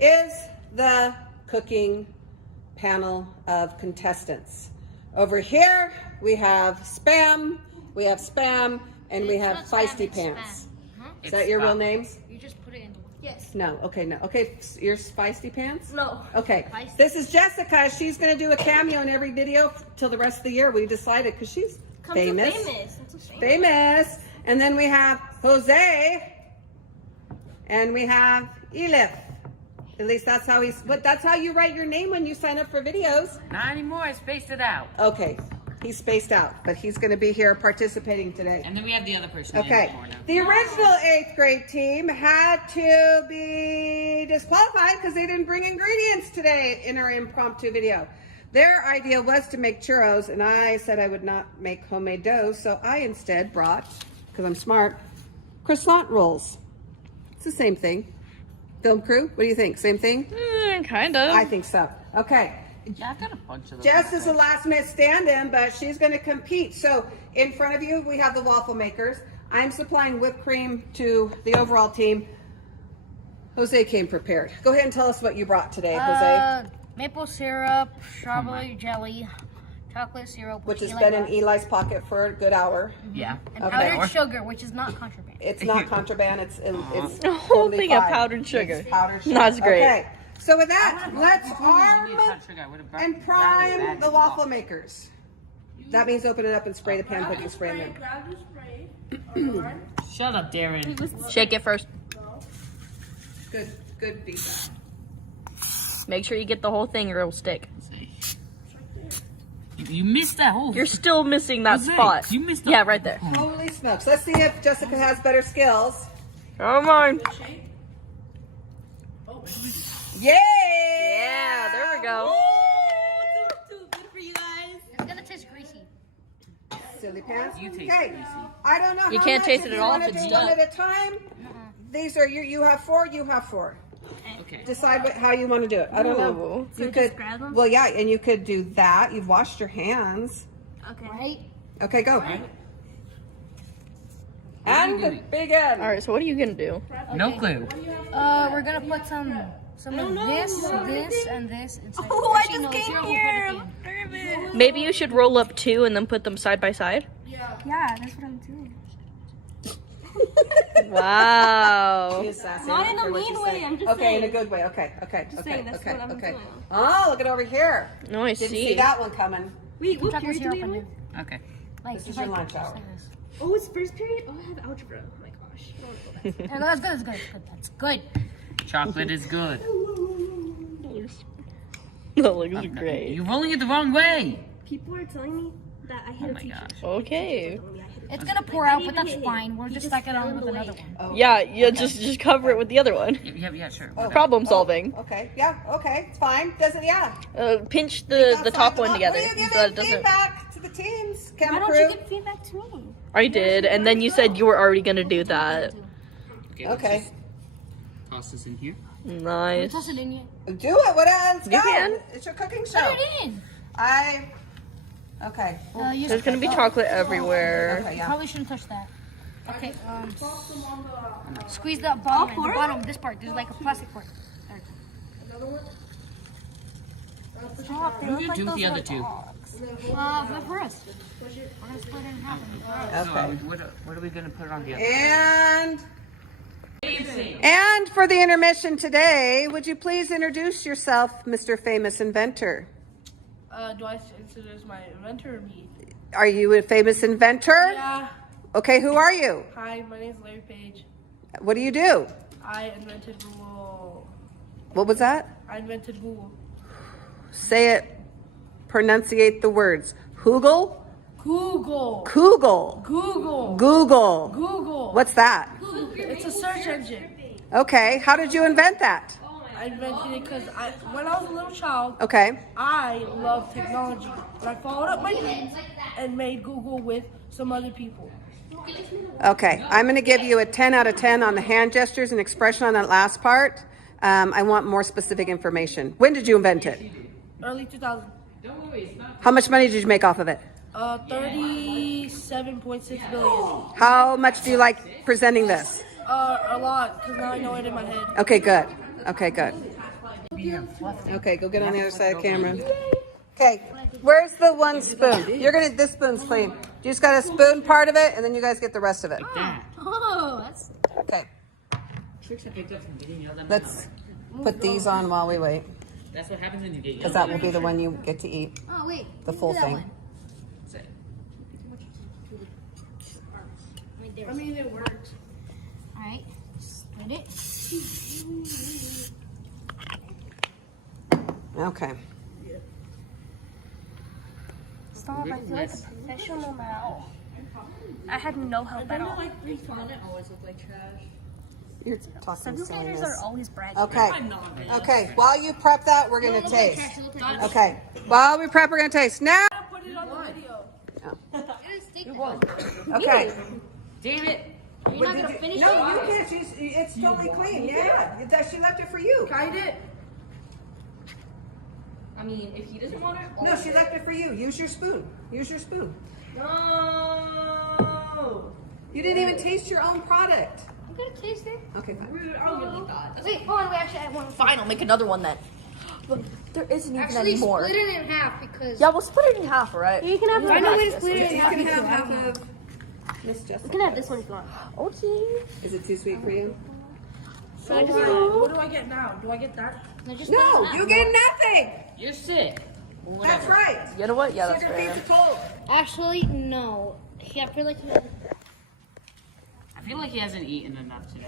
is the cooking panel of contestants. Over here, we have Spam, and we have Feisty Pants. Is that your real names? You just put it in the Yes. No, okay, no. Okay, you're Feisty Pants? No. Okay, this is Jessica. She's going to do a cameo in every video till the rest of the year. We decided because she's famous. Famous. And then we have Jose, and we have Elif. At least that's how that's how you write your name when you sign up for videos. Not anymore, I spaced it out. Okay, he's spaced out, but he's going to be here participating today. And then we have the other person. Okay, the original 8th grade team had to be disqualified because they didn't bring ingredients today in our impromptu video. Their idea was to make churros, and I said I would not make homemade dough, so I instead brought, because I'm smart, croissant rolls. It's the same thing. Film crew, what do you think? Same thing? Kind of. I think so. Okay. Yeah, I've got a bunch of those. Jess is a last-minute stand-in, but she's going to compete. So in front of you, we have the waffle makers. I'm supplying whipped cream to the overall team. Jose came prepared. Go ahead and tell us what you brought today, Jose. Maple syrup, strawberry jelly, chocolate syrup, Which has been in Eli's pocket for a good hour. Yeah. and Okay. powdered sugar, which is not contraband. It's not contraband. It's A whole totally thing of fine. powdered sugar. It's powdered sugar. That's great. Okay. So with that, let's arm And and prime the waffle makers. That means open it up and spray the pan cooking spray in there. Grab the spray. Shut up, Darren. Shake it first. Good feedback. Make sure you get the whole thing or it'll stick. You missed that whole. You're still missing that Jose, spot. you missed Yeah, that- right there. Holy smokes. Let's see if Jessica has better skills. Come on. Yeah! Yeah, there we go. Good for you guys. It's gonna taste greasy. Silly pants. You taste Okay. greasy. I don't know. You how can't much. taste If it at you all wanna if it's do done. one at a time. These are you have 4, you have 4. Okay. Decide how you want to do it. I don't know. Ooh. You So could just grab them? Well, yeah, and you could do that. You've washed your hands. Okay. Right? Okay, go. Right. And doing? begin. All right, so what are you going to do? No clue. We're gonna put some of this, and this inside. Oh, I Actually, just no, came syrup will here. put it in. Maybe you should roll up 2 and then put them side by side. Yeah, that's what I'm doing. Wow. She is sassy. Not I in don't a care what mean you way, say. I'm just okay, saying. in a good way. Okay. saying, that's what I'm doing. Oh, look at over here. No, I Didn't see. see that one coming. Wait, what Chocolate period do syrup we in have? there. Okay. Like, This is your lunch hour. Oh, it's first period? Oh, I have algebra. Oh my gosh. I don't want to go back. That's good. That's good. Chocolate is good. That looks great. You're rolling it the wrong way. People are telling me that I hit Oh a my teacher. gosh. Okay. It's gonna pour out, but that's fine. We'll just stack it on with another one. Oh, Yeah, you just cover it with the other one. Yeah, sure. Oh. Problem solving. Okay. Yeah. Okay. It's fine. Doesn't. Yeah. Pinch the top one together What are you so that giving it doesn't. feedback to the teams? Why Camera don't crew. you give feedback to me? I did, and then you said you were already gonna do that. let's Okay. just Toss this in here. Nice. Toss it in here. Do it. What else? You can. It's your cooking Put show. it in. Okay. There's gonna be chocolate everywhere. Okay. Yeah. Probably shouldn't touch that. Okay. Squeeze the bottom. The bottom. This part. There's like a plastic part. There. Stop, they What look do you like do with those the other little two? dogs. But for us, we're gonna split it in half. And Okay. So, what are we gonna put on the other? And for the intermission today, would you please introduce yourself, Mr. Famous Inventor? Do I introduce my inventor or me? Are you a famous inventor? Yeah. Okay, who are you? Hi, my name is Larry Page. What do you do? I invented Google. What was that? I invented Google. Say it, pronunciate the words. Google? Google. Google. Google. Google. Google. What's that? It's a search engine. Okay, how did you invent that? I invented it because when I was a little child, Okay, I loved technology. And I followed up my dreams and made Google with some other people. okay. I'm going to give you a 10 out of 10 on the hand gestures and expression on that last part. I want more specific information. When did you invent it? Early 2000. How much money did you make off of it? 37.6 billion. How much do you like presenting this? A lot, because now I know it in my head. Okay, good. Okay, good. here. Fluff it. Okay, go get on the other side of the camera. Okay, where's the one spoon? This spoon's clean. You just got to spoon part of it, and then you guys get the rest of it. Like that. Oh, that's. Okay, Tricks I picked up from getting yelled at. let's put these on while we wait, That's what happens when you get because yelled that will be the one you get to eat, Oh wait. the full do that thing. one. at. I mean, it works. All right. Split it. Okay. Stop! I feel like a professional now. I had no help at all. You're talking Educators silliness. are always bragging. Okay. Okay. While you prep that, we're gonna taste. Okay. While we prep, we're gonna taste. Now. Put it on the video. Okay. Damn it. You're not gonna finish No, it. you can't. It's totally clean. Yeah. She left it for you. Tried it. I mean, if he doesn't want it, No, she left it for you. Use your spoon. Use your spoon. No. You didn't even taste your own product. I'm gonna taste it. Okay, fine. Wait, hold on. We actually have one. fine, I'll make another one then. Look, there isn't even Actually, any more. split it in half because. Yeah, we'll split it in half, alright? You can have. Find a way to split it You in half. can have half of Miss You Jessica. can have this one if you want. Okay. Is it too sweet for you? What do I get now? Do I get that? No, just No, split it in you half. get nothing. You're sick. Well, That's whatever. right. You know what? Yeah, that's Sugar fair. beats a cold. Actually, no. I feel like. I feel like he hasn't eaten enough today.